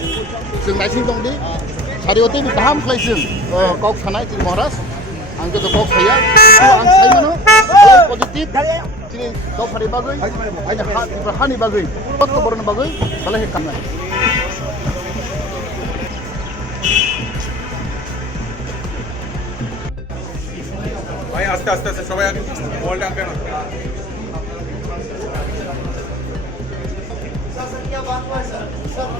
जों नायसिन दंदि सारियावते गाहाम खालायजों कक सानाय तिनि महाराज आं गोदो कक थाया आं साइमानो पजिटिभ तिनि गावफारि बागै आइनि हानि बागै कत बरन बागै बालाय हेकामनाय भाई आस्ते आस्ते आस्ते सबाई आगे बॉल डाल देना सर